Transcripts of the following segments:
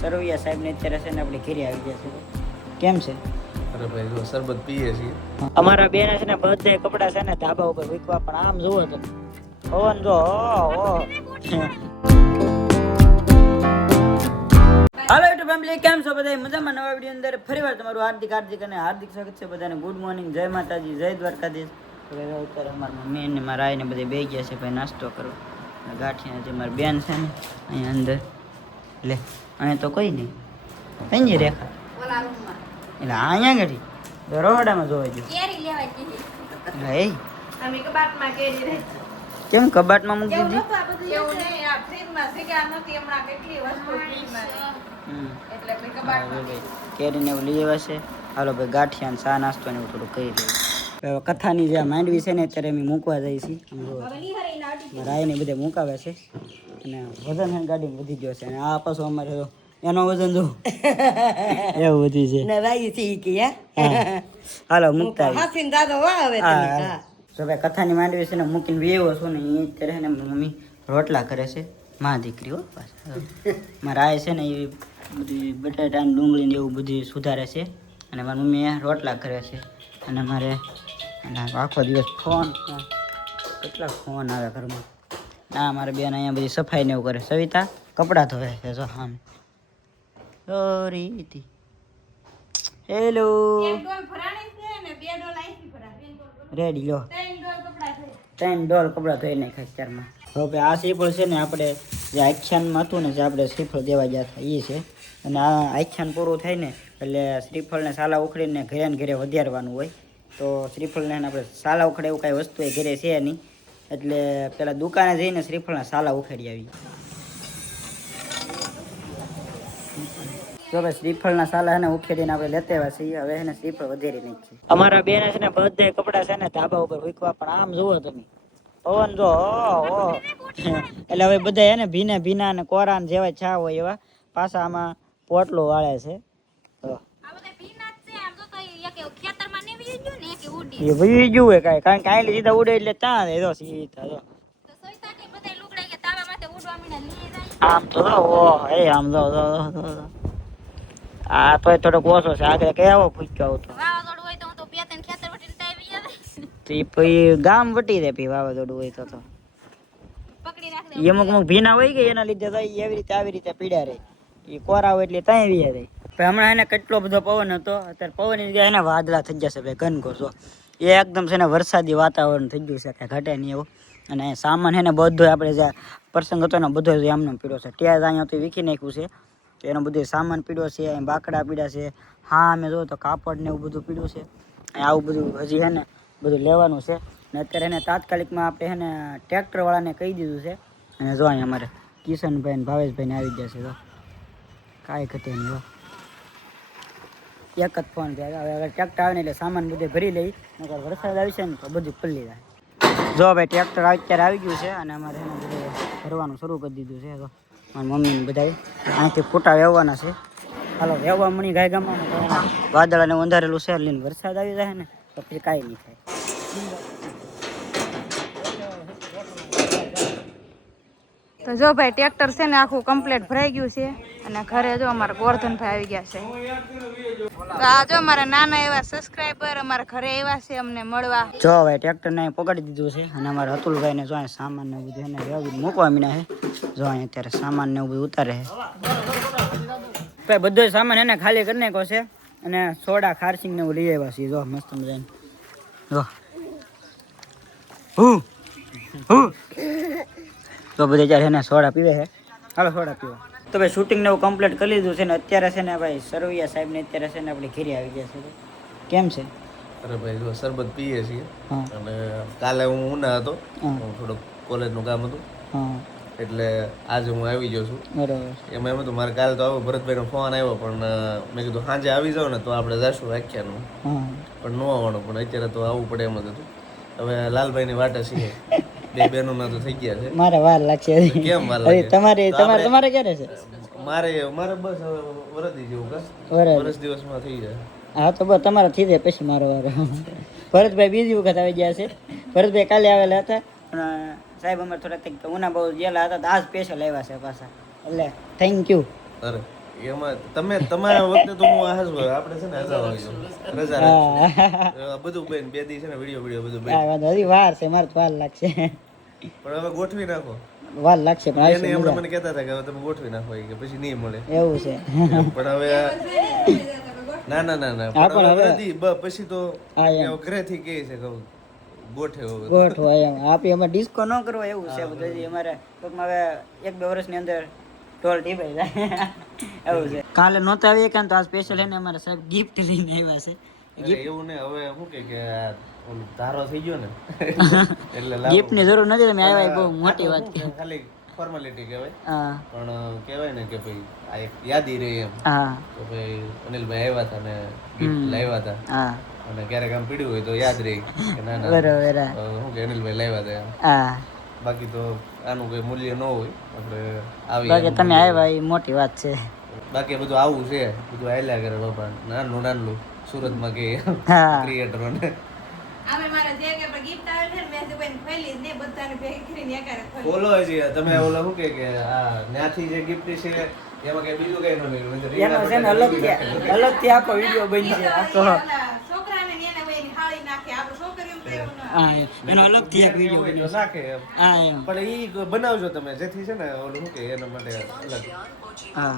સરવૈયા સાહેબ ને અત્યારે છે ને આપણે ઘરે આવી ગયા છે. કેમ છે? અરે ભાઈ જો શરબત પીએ છીએ. અમારા બેન છે ને બધા કપડા છે ને ધાબા ઉપર વીકવા, પણ આમ જોવો તમે પવન જો હાલો યુટ્યુબ ફેમિલી, કેમ છો બધા? મજામાં? નવા વિડીયો અંદર ફરીવાર તમારું હાર્દિક હાર્દિક સ્વાગત છે બધાને. ગુડ મોર્નિંગ, જય માતાજી, જય દ્વારકાધીશ. અત્યારે અમારા મમ્મી અને મારા આઈને બધે બેસી ગયા છે ભાઈ નાસ્તો કરો. ગાંઠિયા જે મારી બેન છે ને અહીંયા અંદર લે, અહીંયા તો કોઈ નહીં થઈ રેખા એટલે અહીંયા ઘડી રોહડામાં જોવા ગયો. કેમ કબાટમાં મૂકી દીધી? કેરીને એવું લઈ આવ્યા છે. હાલો ભાઈ ગાંઠિયા ને ચા નાસ્તો ને એવું થોડું કરી લઈએ. કથાની જે માંડવી છે ને અત્યારે અમે મૂકવા જઈએ છીએ. રાય ને બધે મુકાવે છે અને વજન ગાડીમાં વધી ગયો છે. અને આ પાછો અમારે એનો વજન જો એવું વધી છે. હાલો મૂકતા તો ભાઈ કથાની માંડવી છે ને મૂકીને વેવો છું ને એ અત્યારે ને મમ્મી રોટલા કરે છે. માં દીકરી હો પાછા મારા આ છે ને એ બધી બટાટા ને ડુંગળી ને એવું બધું સુધારે છે અને મારી મમ્મી રોટલા કરે છે. અને મારે આખો દિવસ ફોન, કેટલા ફોન આવે ઘરમાં. ના મારે બેન અહીંયા બધી સફાઈ ને એવું કરે. સવિતા કપડાં ધોવે છે જો હા. સોરી હેલો રેડી લો 3 ડોલ કપડાં ધોઈ નાખ્યા અત્યારમાં. હવે આ શ્રીફળ છે ને આપણે જે આખ્યાનમાં હતું ને જે આપણે શ્રીફળ દેવા ગયા હતા એ છે. અને આ આખ્યાન પૂરું થાય ને એટલે શ્રીફળને સાલા ઉખડીને ઘરે ને ઘરે વધારવાનું હોય. તો શ્રીફળને આપણે સાલા ઉખડે એવું કાંઈ વસ્તુ એ ઘરે છે નહીં, એટલે પેલા દુકાને જઈને શ્રીફળના સાલા ઉખેડી આવી. તો ભાઈ શ્રીફળના સાલા છે ને ઉખેડીને આપણે લેતા આવ્યા છીએ. હવે એને શ્રીફળ વધેરી નાખીએ. અમારા બેન છે ને બધે કપડા છે ને ધાબા ઉપર વીકવા, પણ આમ જુઓ તમે પવન જો એટલે હવે બધા એને ભીના ભીના ને કોરા ને જેવા છા હોય એવા પાછા આમાં પોટલો વાળે છે. એ ભઈ ગયું હોય કાંઈ કારણ કે આઈ સીધા ઉડે એટલે ત્યાં જો સીધા જો આમ તો આમ જો આ તો થોડોક ઓછો છે. આગળ કેવો પૂછ્યો આવતો ગામ વટી દે પી વાવાઝોડું હોય તો અમુક ભીના હોય ગઈ એના લીધે એવી રીતે આવી રીતે પીડ્યા રહે. એ કોરા હોય એટલે ત્યાં વી રહે. હમણાં એને કેટલો બધો પવન હતો. અત્યારે પવન એના વાદળા થઈ જશે ભાઈ ઘનઘોર જો એ એકદમ છે ને વરસાદી વાતાવરણ થઈ ગયું છે, કાંઈ ઘટે નહીં એવું. અને સામાન છે ને બધો આપણે જે પ્રસંગ હતો ને બધો એમને પીડ્યો છે. ત્યાં અહીંયા તો વીખી નાખ્યું છે તો એનો બધો સામાન પીડ્યો છે. બાકડા પીડ્યા છે. હા અમે જો તો કાપડ ને એવું બધું પીડ્યું છે. આવું બધું હજી છે ને બધું લેવાનું છે. ને અત્યારે એને તાત્કાલિકમાં આપણે છે ને ટ્રેક્ટરવાળાને કહી દીધું છે. અને જો અહીંયા અમારે કિશનભાઈ ને ભાવેશભાઈને આવી ગયા છે. જો કાંઈ ઘટે નહીં જો એક જ ફોન છે. હવે ટ્રેક્ટર આવે ને એટલે સામાન બધે ભરી લઈ, નકર વરસાદ આવશે ને તો બધું પલ્લી જાય. જો ભાઈ ટ્રેક્ટર અત્યારે આવી ગયું છે અને અમારે એને બધે ભરવાનું શરૂ કરી દીધું છે. તો મારી મમ્મીને બધા અહીંથી ફૂટા વેવવાના છે. હાલો વેવવા મણી ગાય ગામમાં વાદળાને અંધારેલું છે લઈને વરસાદ આવી જાય ને તો પછી કાંઈ નહીં થાય. તો જો ભાઈ ટ્રેક્ટર છે ને આખું કમ્પ્લીટ ભરાઈ ગયું છે અને ઘરે જો અમારા ગોરધનભાઈ આવી ગયા છે. તો આ જો અમારા નાના એવા સબસ્ક્રાઈબર અમારા ઘરે આવ્યા છે અમને મળવા. જો ભાઈ ટ્રેક્ટરને પકડી દીધું છે અને અમારા અતુલભાઈને જો અહીંયા સામાન ને બધું એને મૂકવા મીના છે. જો અહીંયા અત્યારે સામાન ને બધું ઉતારે છે. ભાઈ બધો સામાન એને ખાલી કરી નાખ્યો છે અને સોડા ખારસિંગ ને એવું લઈ આવ્યા છે. જો મસ્ત મજાને જો તો બધે જ્યારે એને સોડા પીવે છે. હાલો સોડા પીવા. તો ભાઈ શૂટિંગ ને એવું કમ્પ્લીટ કરી લીધું છે ને અત્યારે છે ને ભાઈ સરવૈયા સાહેબ ને અત્યારે છે ને આપણે ઘરે આવી ગયા છે. કેમ છે? અરે ભાઈ જો શરબત પીએ છીએ. અને કાલે હું ઉના હતો, થોડુંક કોલેજનું કામ હતું એટલે આજે હું આવી ગયો છું. બરાબર. એમાં એમ હતું મારે કાલે તો આવો ભરતભાઈનો ફોન આવ્યો, પણ મેં કીધું સાંજે આવી જાવ ને તો આપણે જઈશું વ્યાખ્યાનું, પણ ન આવવાનું. પણ અત્યારે તો આવવું પડે એમ જ હતું. હવે લાલભાઈની વાટે છીએ. બે બહેનોના તો થઈ ગયા છે. મારે વાર લાગશે. કેમ વાર લાગે? તમારે ક્યારે છે? મારે બસ વરદી જેવું કા વર્ષ દિવસમાં થઈ જાય. હા તો બસ તમારા થઈ જાય પછી મારો વાર. ભરતભાઈ બીજી વખત આવી ગયા છે. ભરતભાઈ કાલે આવેલા હતા પણ સાહેબ અમારે થોડાક ઉના બહુ ગયેલા હતા તો આ સ્પેશિયલ આવ્યા છે પાછા, એટલે થેન્ક યુ. અરે એમાં તમારા વખતે તો હું આ હસું આપણે છે ને હસા વાગ્યો રજા રાખશું બધું બેન 2 દી છે ને વિડીયો બધું બેન હા વાંધો હજી વાર છે મારે તો વાર લાગશે પણ હવે ગોઠવી નાખો વાર લાગશે પણ એને આવશે હમણાં મને કહેતા હતા કે હવે તમે ગોઠવી નાખો કે પછી નહીં મળે એવું છે પણ હવે ના પણ હવે નથી પછી તો ઘરેથી કહે છે કે ગોઠે હવે ગોઠવો એમ આપી અમારે ડિસ્કો ન કરવો એવું છે બધું હજી અમારે ટૂંકમાં હવે 1-2 વર્ષની અંદર ટોલ ટીપાઈ જાય એવું છે કાલે નહોતા આવીએ કાન તો આ સ્પેશિયલ એને અમારા સાહેબ ગિફ્ટ લઈને આવ્યા છે અરે એવું ને હવે શું કે ઓલું ધારો થઈ ગયો ને એટલે ગિફ્ટ ની જરૂર નથી તમે આવ્યા એ બહુ મોટી વાત છે ખાલી ફોર્માલિટી કહેવાય હા પણ કહેવાય ને કે ભાઈ આ એક યાદી રહી એમ હા તો ભાઈ અનિલભાઈ આવ્યા હતા ને ગિફ્ટ લાવ્યા હતા હા અને ક્યારેક આમ પીડ્યું હોય તો યાદ રહી કે ના ના બરોબર શું કે અનિલભાઈ લાવ્યા હતા એમ હા બાકી તો આનું કોઈ મૂલ્ય ન હોય આપણે આવી બાકી તમે આવ્યા એ મોટી વાત છે બાકી બધું આવું છે બધું આયલા કરે બાપા નાનું સુરતમાં કે હા ક્રિએટરોને અમે મારા જે કે ગિફ્ટ આવે છે ને મેં તો કોઈ ખોલી ને બધાને ભેગી કરીને એકારે ખોલી બોલો હજી તમે ઓલા શું કે આ ત્યાંથી જે ગિફ્ટ છે એમાં કઈ બીજું કઈ ન મળ્યું એનો છે ને અલગથી આખો વિડીયો બની છે આખો છોકરાને ને એને વઈ હાળી નાખે આપણે છોકરીઓ તો એવું ન હા એનો અલગથી એક વિડીયો બન્યો છે નાખે એમ હા એમ પણ ઈ બનાવજો તમે જેથી છે ને ઓલું શું કે એના માટે અલગ હા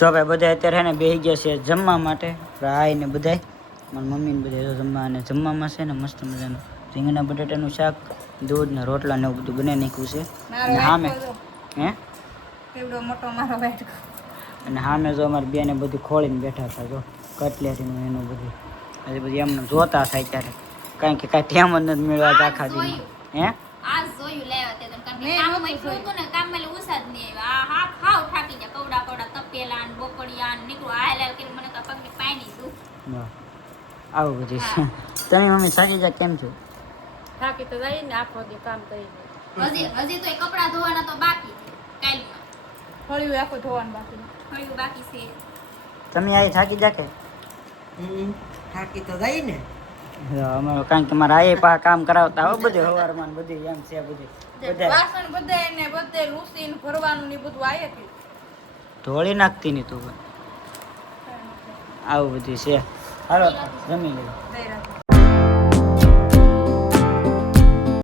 જો ભાઈ બધા અત્યારે હે ને બેસી ગયા છે જમવા માટે ભાઈ ને બધાય મારી મમ્મી ને બધા જમવા અને જમવામાં છે ને મસ્ત મજાનું રીંગણા બટાટાનું શાક દૂધ ને રોટલા ને એવું બધું બનાવી નાખ્યું છે અને સામે હે કેવડો મોટો મારો બેઠકો અને સામે જો અમારે બેને બધું ખોળીને બેઠા હતા જો કટલેરીનું એનું બધું હજી બધું એમને જોતા થાય ત્યારે કારણ કે કાંઈ ટેમ જ નથી મેળવા આખા દી હે આ જોયું લેવા તે કામમાં જોયું ને કામમાં ઉસા જ નહીં આવ્યા આ હા ખાવ થાકી જા કવડા તપેલા ને બોકડિયા ને નીકળો હાલ કે મને તો પગની પાણી દુખ વાહ. આવું બધું છે તમે મમ્મી થાકી જા કેમ છો થાકી તો જાય ને આખો દી કામ કરીને હજી તો એ કપડા ધોવાના તો બાકી છે કાલમાં ફળ્યું આખું ધોવાનું બાકી થોડું બાકી છે તમે આ થાકી જા કે થાકી તો જાય ને અમારે કારણ કે મારા આયે પા કામ કરાવતા હો બધે હવારમાં ને બધું એમ છે બધું બધા વાસણ બધા એને બધે લૂસીને ભરવાનું ને બધું આયે કે ઢોળી નાખતી નહીં તું આવું બધું છે હાલો જમી લઈએ દઈ રાખો